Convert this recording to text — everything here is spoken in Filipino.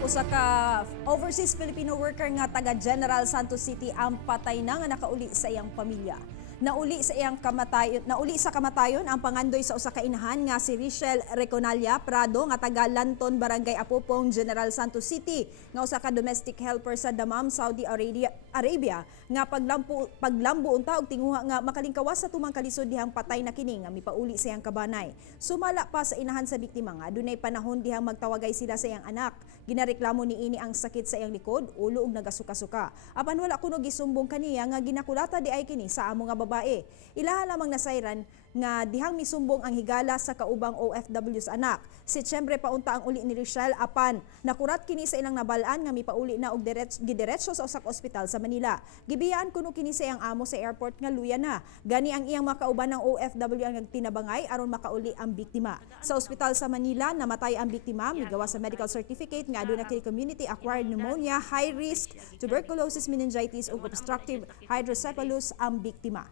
Usa ka overseas Filipino worker nga taga General Santos City ang patay na nga nakauli sa iyang pamilya. Nauli sa kamatayon ang pangandoy sa usa ka inahan nga si Richelle Reconalia Prado nga taga Lanton Barangay Apopong, General Santos City nga usa ka domestic helper sa Dammam, Saudi Arabia nga paglambo unta og tinguha nga makalingkawas sa tumang kalisod dihang patay na kini nga mipauli sa iyang kabanay. Sumala pa sa inahan sa biktima nga adunay panahon dihang magtawagay sila sa iyang anak. Ginareklamo niini ang sakit sa iyang likod, ulo ug nagasuka-suka. Apan wala kuno gisumbong kaniya nga ginakulata di ay kini sa amo nga babae. Ilaha lamang nasayran nga dihang misumbong ang higala sa kaubang OFW's anak. Setyembre paunta ang uli ni Richelle apan nakurat kini sa ilang nabalaan nga mipauli na og gidiretso sa usak ospital sa Manila. Gibiyaan kuno kini sa iyang amo sa airport nga luya na. Gani ang iyang makauban ng OFW ang nagtinabangay aron makauli ang biktima. Sa ospital sa Manila namatay ang biktima migawa sa medical certificate nga aduna kini community acquired pneumonia, high risk, tuberculosis, meningitis ug obstructive hydrocephalus ang biktima.